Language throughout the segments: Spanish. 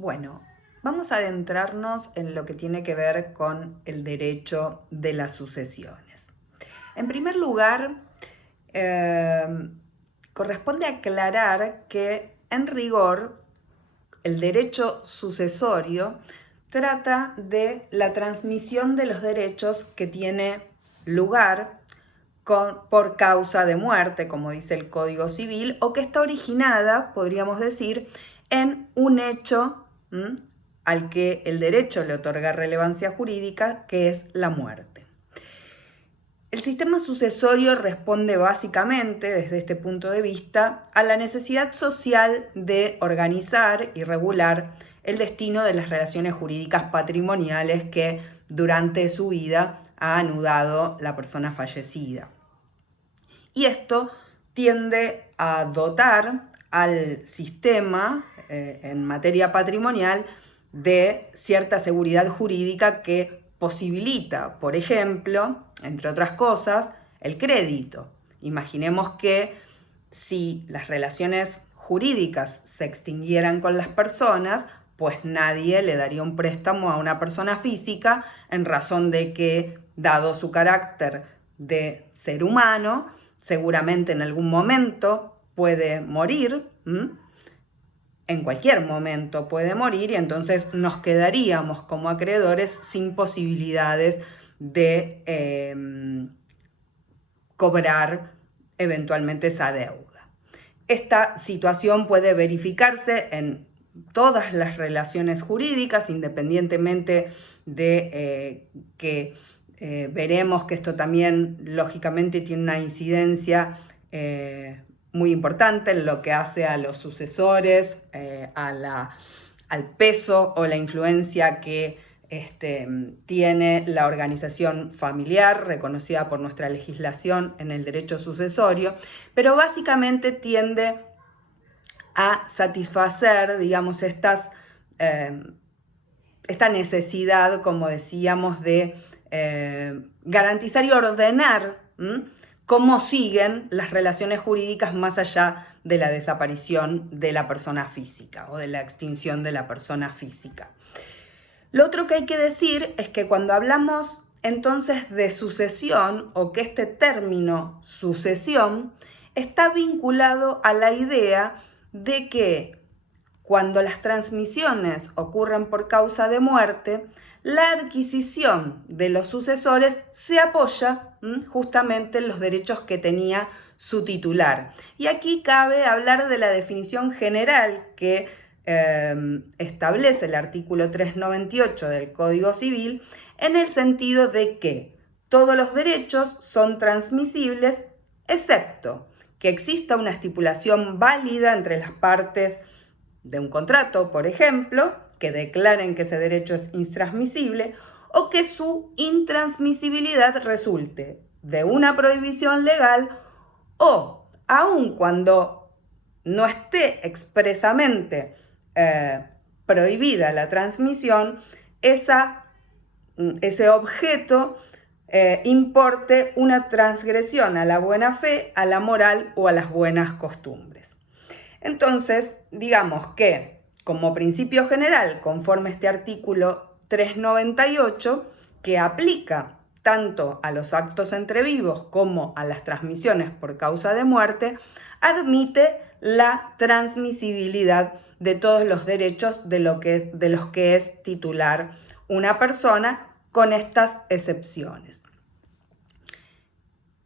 Bueno, vamos a adentrarnos en lo que tiene que ver con el derecho de las sucesiones. En primer lugar, corresponde aclarar que en rigor el derecho sucesorio trata de la transmisión de los derechos que tiene lugar por causa de muerte, como dice el Código Civil, o que está originada, podríamos decir, en un hecho al que el derecho le otorga relevancia jurídica, que es la muerte. El sistema sucesorio responde básicamente, desde este punto de vista, a la necesidad social de organizar y regular el destino de las relaciones jurídicas patrimoniales que durante su vida ha anudado la persona fallecida. Y esto tiende a dotar al sistema en materia patrimonial de cierta seguridad jurídica que posibilita, por ejemplo, entre otras cosas, el crédito. Imaginemos que si las relaciones jurídicas se extinguieran con las personas, pues nadie le daría un préstamo a una persona física en razón de que, dado su carácter de ser humano, seguramente en algún momento puede morir, en cualquier momento puede morir, y entonces nos quedaríamos como acreedores sin posibilidades de cobrar eventualmente esa deuda. Esta situación puede verificarse en todas las relaciones jurídicas, independientemente de que veremos que esto también lógicamente tiene una incidencia muy importante en lo que hace a los sucesores, al peso o la influencia que tiene la organización familiar reconocida por nuestra legislación en el derecho sucesorio, pero básicamente tiende a satisfacer, digamos, esta necesidad, como decíamos, de garantizar y ordenar cómo siguen las relaciones jurídicas más allá de la desaparición de la persona física o de la extinción de la persona física. Lo otro que hay que decir es que cuando hablamos entonces de sucesión, o que este término sucesión está vinculado a la idea de que cuando las transmisiones ocurren por causa de muerte, la adquisición de los sucesores se apoya justamente en los derechos que tenía su titular. Y aquí cabe hablar de la definición general que establece el artículo 398 del Código Civil, en el sentido de que todos los derechos son transmisibles, excepto que exista una estipulación válida entre las partes de un contrato, por ejemplo, que declaren que ese derecho es intransmisible, o que su intransmisibilidad resulte de una prohibición legal, o aun cuando no esté expresamente prohibida la transmisión, ese objeto importe una transgresión a la buena fe, a la moral o a las buenas costumbres. Entonces, digamos que, como principio general, conforme este artículo 398, que aplica tanto a los actos entre vivos como a las transmisiones por causa de muerte, admite la transmisibilidad de todos los derechos de los que es titular una persona, con estas excepciones.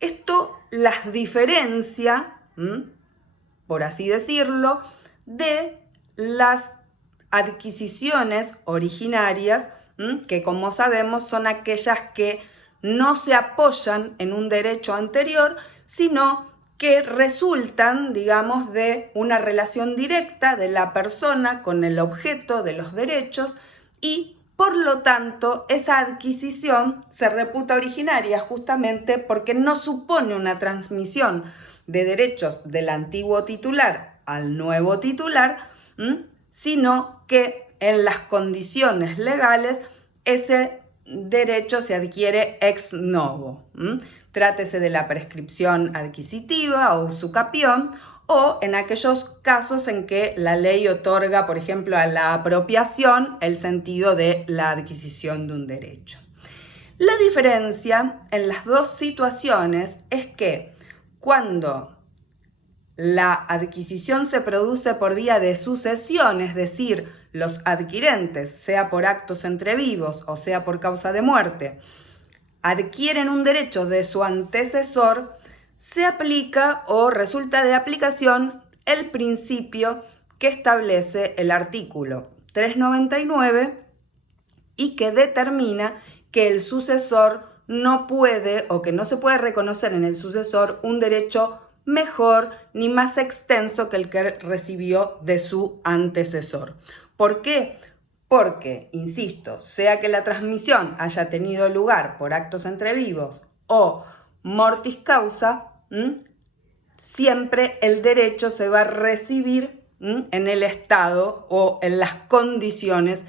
Esto las diferencia, por así decirlo, de las adquisiciones originarias, que, como sabemos, son aquellas que no se apoyan en un derecho anterior, sino que resultan, digamos, de una relación directa de la persona con el objeto de los derechos, y por lo tanto esa adquisición se reputa originaria justamente porque no supone una transmisión de derechos del antiguo titular al nuevo titular, sino que en las condiciones legales ese derecho se adquiere ex novo. Trátese de la prescripción adquisitiva o usucapión, o en aquellos casos en que la ley otorga, por ejemplo, a la apropiación el sentido de la adquisición de un derecho. La diferencia en las dos situaciones es que cuando la adquisición se produce por vía de sucesión, es decir, los adquirentes, sea por actos entre vivos o sea por causa de muerte, adquieren un derecho de su antecesor, se aplica o resulta de aplicación el principio que establece el artículo 399 y que determina que el sucesor no puede o que no se puede reconocer en el sucesor un derecho mejor ni más extenso que el que recibió de su antecesor. ¿Por qué? Porque, insisto, sea que la transmisión haya tenido lugar por actos entre vivos o mortis causa, siempre el derecho se va a recibir en el estado o en las condiciones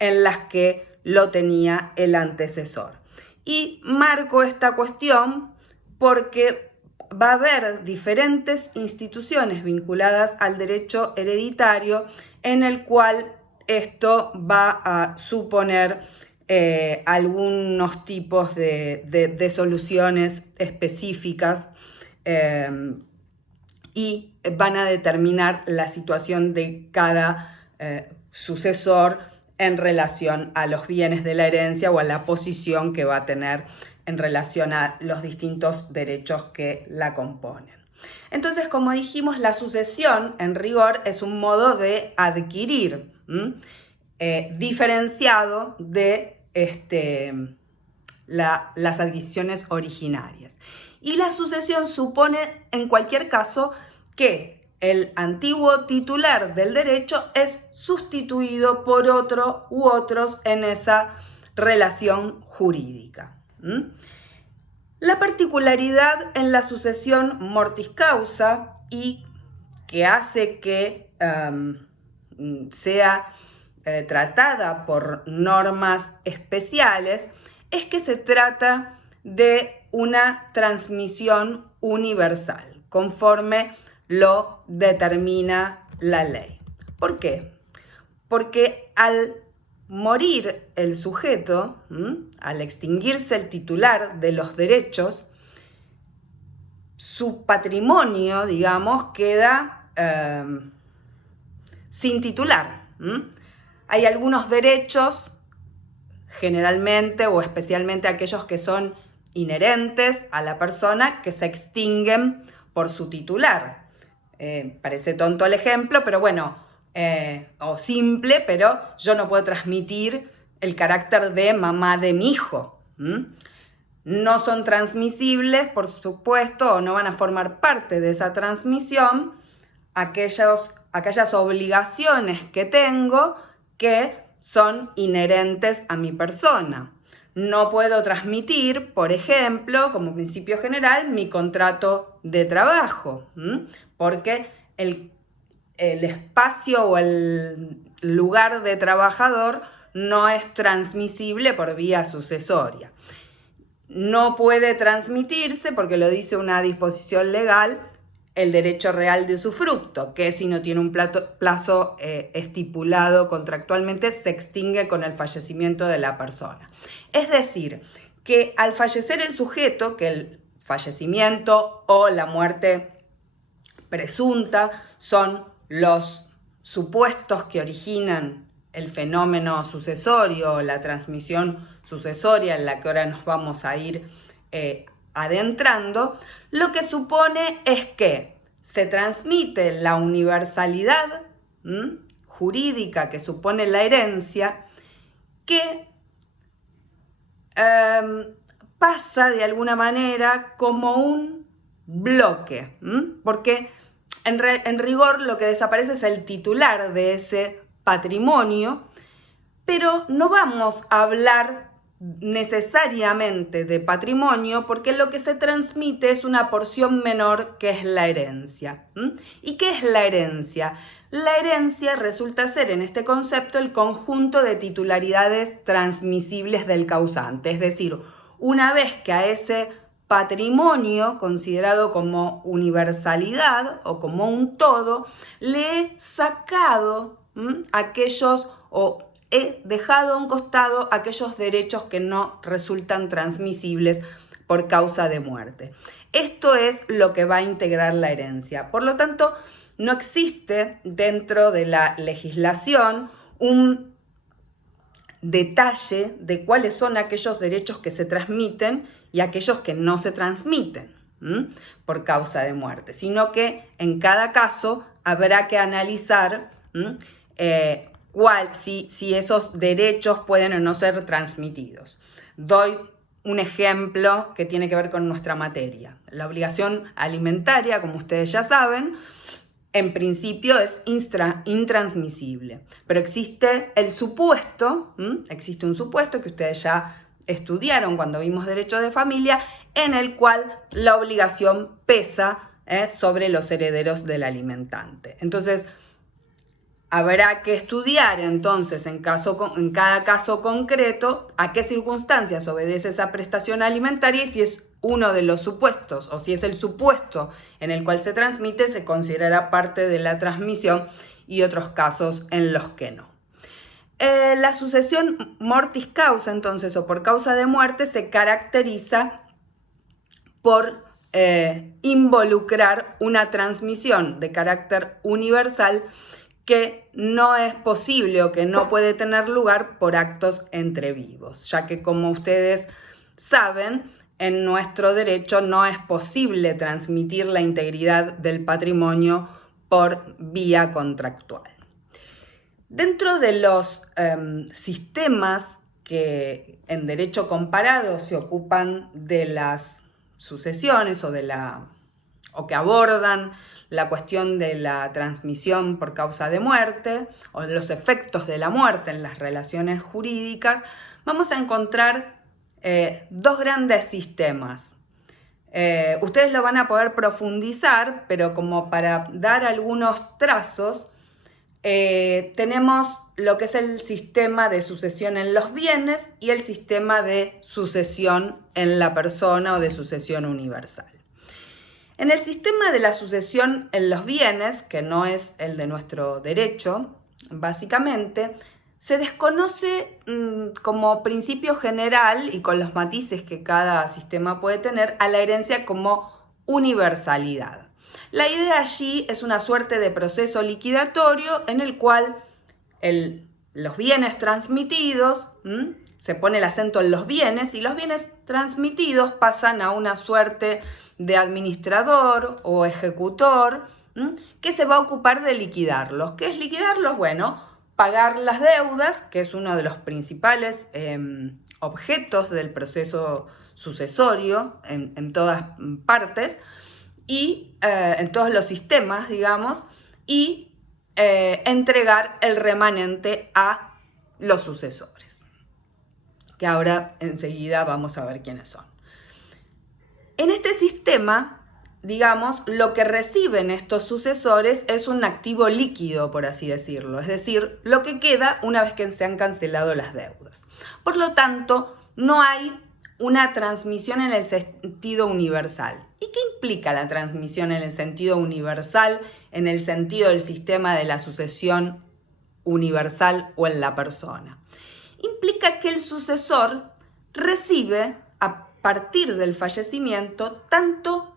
en las que lo tenía el antecesor. Y marco esta cuestión porque va a haber diferentes instituciones vinculadas al derecho hereditario en el cual esto va a suponer algunos tipos de soluciones específicas y van a determinar la situación de cada sucesor en relación a los bienes de la herencia o a la posición que va a tener en relación a los distintos derechos que la componen. Entonces, como dijimos, la sucesión, en rigor, es un modo de adquirir, diferenciado de las adquisiciones originarias. Y la sucesión supone, en cualquier caso, que el antiguo titular del derecho es sustituido por otro u otros en esa relación jurídica. La particularidad en la sucesión mortis causa y que hace que sea tratada por normas especiales es que se trata de una transmisión universal, conforme lo determina la ley. ¿Por qué? Porque al morir el sujeto, al extinguirse el titular de los derechos, su patrimonio, digamos, queda sin titular. Hay algunos derechos, generalmente o especialmente aquellos que son inherentes a la persona, que se extinguen por su titular. Parece tonto el ejemplo, pero bueno, o simple, pero yo no puedo transmitir el carácter de mamá de mi hijo. No son transmisibles, por supuesto, o no van a formar parte de esa transmisión aquellas obligaciones que tengo que son inherentes a mi persona. No puedo transmitir, por ejemplo, como principio general, mi contrato de trabajo, porque el espacio o el lugar de trabajador no es transmisible por vía sucesoria. No puede transmitirse, porque lo dice una disposición legal, el derecho real de usufructo, que si no tiene un plazo estipulado contractualmente, se extingue con el fallecimiento de la persona. Es decir, que al fallecer el sujeto, que el fallecimiento o la muerte presunta son los supuestos que originan el fenómeno sucesorio, la transmisión sucesoria en la que ahora nos vamos a ir adentrando, lo que supone es que se transmite la universalidad jurídica que supone la herencia, que pasa de alguna manera como un bloque, porque en rigor lo que desaparece es el titular de ese patrimonio, pero no vamos a hablar necesariamente de patrimonio porque lo que se transmite es una porción menor que es la herencia. ¿Y qué es la herencia? La herencia resulta ser en este concepto el conjunto de titularidades transmisibles del causante, es decir, una vez que a ese patrimonio considerado como universalidad o como un todo, le he sacado aquellos o he dejado a un costado aquellos derechos que no resultan transmisibles por causa de muerte. Esto es lo que va a integrar la herencia. Por lo tanto, no existe dentro de la legislación un detalle de cuáles son aquellos derechos que se transmiten y aquellos que no se transmiten por causa de muerte, sino que en cada caso habrá que analizar si esos derechos pueden o no ser transmitidos. Doy un ejemplo que tiene que ver con nuestra materia. La obligación alimentaria, como ustedes ya saben, en principio es intransmisible, pero existe un supuesto que ustedes ya estudiaron cuando vimos derecho de familia, en el cual la obligación pesa sobre los herederos del alimentante. Entonces, habrá que estudiar entonces en cada caso concreto a qué circunstancias obedece esa prestación alimentaria y si es uno de los supuestos o si es el supuesto en el cual se transmite, se considerará parte de la transmisión y otros casos en los que no. La sucesión mortis causa entonces o por causa de muerte se caracteriza por involucrar una transmisión de carácter universal que no es posible o que no puede tener lugar por actos entre vivos, ya que como ustedes saben, en nuestro derecho no es posible transmitir la integridad del patrimonio por vía contractual. Dentro de los sistemas que en derecho comparado se ocupan de las sucesiones o que abordan la cuestión de la transmisión por causa de muerte o los efectos de la muerte en las relaciones jurídicas, vamos a encontrar dos grandes sistemas. Ustedes lo van a poder profundizar, pero como para dar algunos trazos, tenemos lo que es el sistema de sucesión en los bienes y el sistema de sucesión en la persona o de sucesión universal. En el sistema de la sucesión en los bienes, que no es el de nuestro derecho, básicamente, se desconoce como principio general y con los matices que cada sistema puede tener a la herencia como universalidad. La idea allí es una suerte de proceso liquidatorio en el cual los bienes transmitidos, se pone el acento en los bienes y los bienes transmitidos pasan a una suerte de administrador o ejecutor que se va a ocupar de liquidarlos. ¿Qué es liquidarlos? Bueno, pagar las deudas, que es uno de los principales objetos del proceso sucesorio en todas partes y en todos los sistemas, digamos, y entregar el remanente a los sucesores, que ahora enseguida vamos a ver quiénes son. En este sistema, digamos, lo que reciben estos sucesores es un activo líquido, por así decirlo, es decir, lo que queda una vez que se han cancelado las deudas. Por lo tanto, no hay una transmisión en el sentido universal. ¿Y qué implica la transmisión en el sentido universal, en el sentido del sistema de la sucesión universal o en la persona? Implica que el sucesor recibe a partir del fallecimiento tanto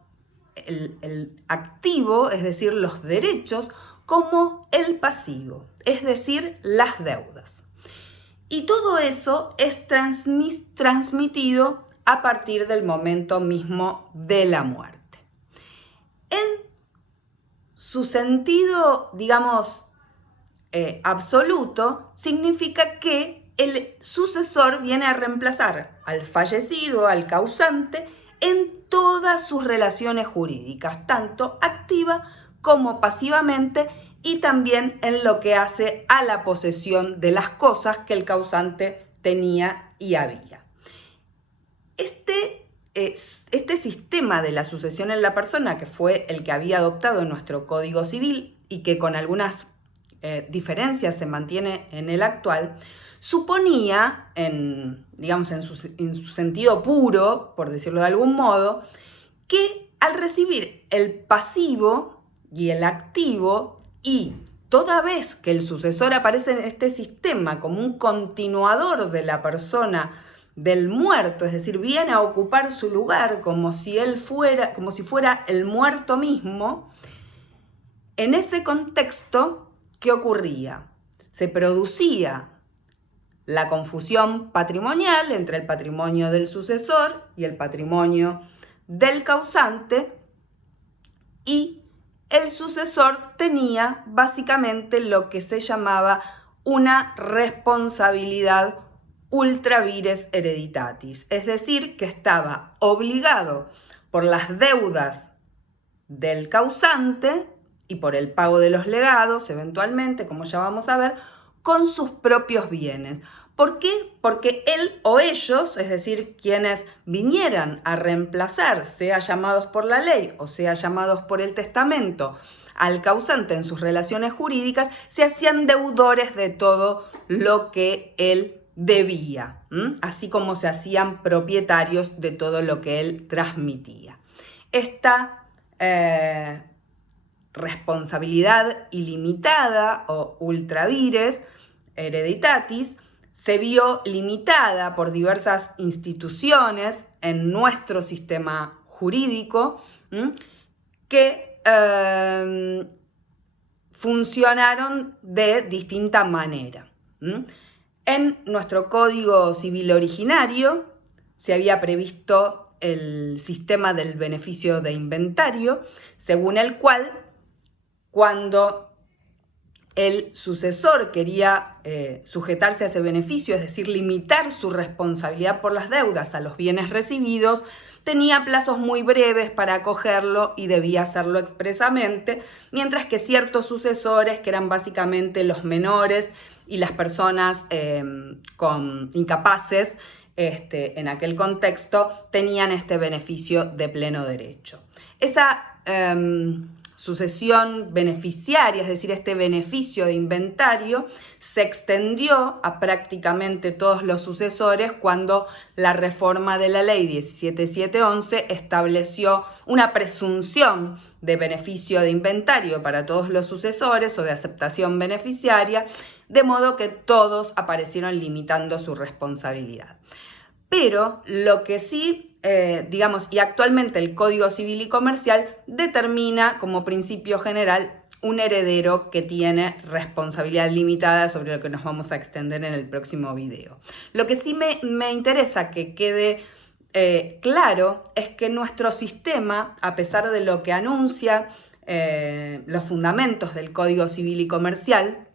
el activo, es decir, los derechos, como el pasivo, es decir, las deudas. Y todo eso es transmitido a partir del momento mismo de la muerte. En su sentido, digamos, absoluto, significa que el sucesor viene a reemplazar al fallecido, al causante, en todas sus relaciones jurídicas, tanto activa como pasivamente, y también en lo que hace a la posesión de las cosas que el causante tenía y había. Este sistema de la sucesión en la persona, que fue el que había adoptado nuestro Código Civil y que con algunas diferencia se mantiene en el actual, suponía, digamos, en su sentido puro, por decirlo de algún modo, que al recibir el pasivo y el activo, y toda vez que el sucesor aparece en este sistema como un continuador de la persona del muerto, es decir, viene a ocupar su lugar como si fuera el muerto mismo, en ese contexto, ¿qué ocurría? Se producía la confusión patrimonial entre el patrimonio del sucesor y el patrimonio del causante, y el sucesor tenía básicamente lo que se llamaba una responsabilidad ultra vires hereditatis, es decir, que estaba obligado por las deudas del causante y por el pago de los legados, eventualmente, como ya vamos a ver, con sus propios bienes. ¿Por qué? Porque él o ellos, es decir, quienes vinieran a reemplazar, sea llamados por la ley o sea llamados por el testamento, al causante en sus relaciones jurídicas, se hacían deudores de todo lo que él debía, así como se hacían propietarios de todo lo que él transmitía. Esta responsabilidad ilimitada o ultra vires hereditatis se vio limitada por diversas instituciones en nuestro sistema jurídico que funcionaron de distinta manera. En nuestro Código Civil originario se había previsto el sistema del beneficio de inventario, según el cual, cuando el sucesor quería sujetarse a ese beneficio, es decir, limitar su responsabilidad por las deudas a los bienes recibidos, tenía plazos muy breves para acogerlo y debía hacerlo expresamente, mientras que ciertos sucesores, que eran básicamente los menores y las personas incapaces, en aquel contexto, tenían este beneficio de pleno derecho. Esa sucesión beneficiaria, es decir, este beneficio de inventario, se extendió a prácticamente todos los sucesores cuando la reforma de la ley 17711 estableció una presunción de beneficio de inventario para todos los sucesores o de aceptación beneficiaria, de modo que todos aparecieron limitando su responsabilidad. Pero lo que sí, y actualmente el Código Civil y Comercial determina como principio general un heredero que tiene responsabilidad limitada, sobre lo que nos vamos a extender en el próximo video. Lo que sí me interesa que quede claro es que nuestro sistema, a pesar de lo que anuncia los fundamentos del Código Civil y Comercial,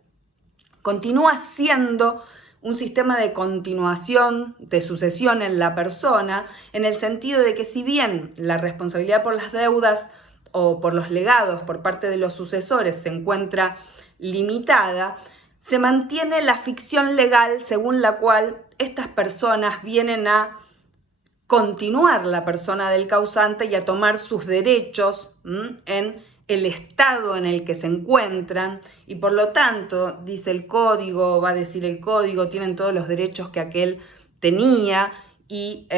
continúa siendo un sistema de continuación, de sucesión en la persona, en el sentido de que si bien la responsabilidad por las deudas o por los legados por parte de los sucesores se encuentra limitada, se mantiene la ficción legal según la cual estas personas vienen a continuar la persona del causante y a tomar sus derechos en el estado en el que se encuentran, y por lo tanto, dice el código, va a decir el código, tienen todos los derechos que aquel tenía y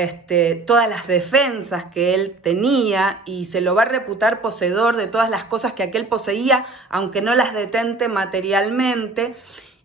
todas las defensas que él tenía, y se lo va a reputar poseedor de todas las cosas que aquel poseía, aunque no las detente materialmente,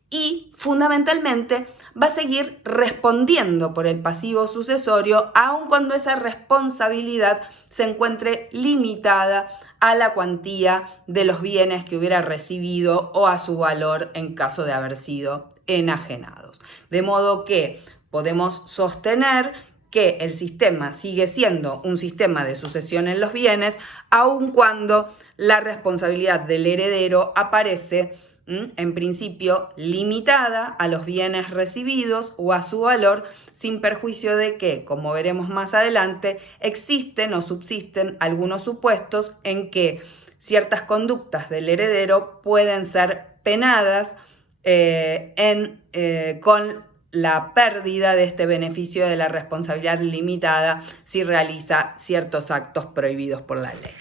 y fundamentalmente va a seguir respondiendo por el pasivo sucesorio, aun cuando esa responsabilidad se encuentre limitada a la cuantía de los bienes que hubiera recibido o a su valor en caso de haber sido enajenados. De modo que podemos sostener que el sistema sigue siendo un sistema de sucesión en los bienes, aun cuando la responsabilidad del heredero aparece en principio limitada a los bienes recibidos o a su valor, sin perjuicio de que, como veremos más adelante, existen o subsisten algunos supuestos en que ciertas conductas del heredero pueden ser penadas con la pérdida de este beneficio de la responsabilidad limitada si realiza ciertos actos prohibidos por la ley.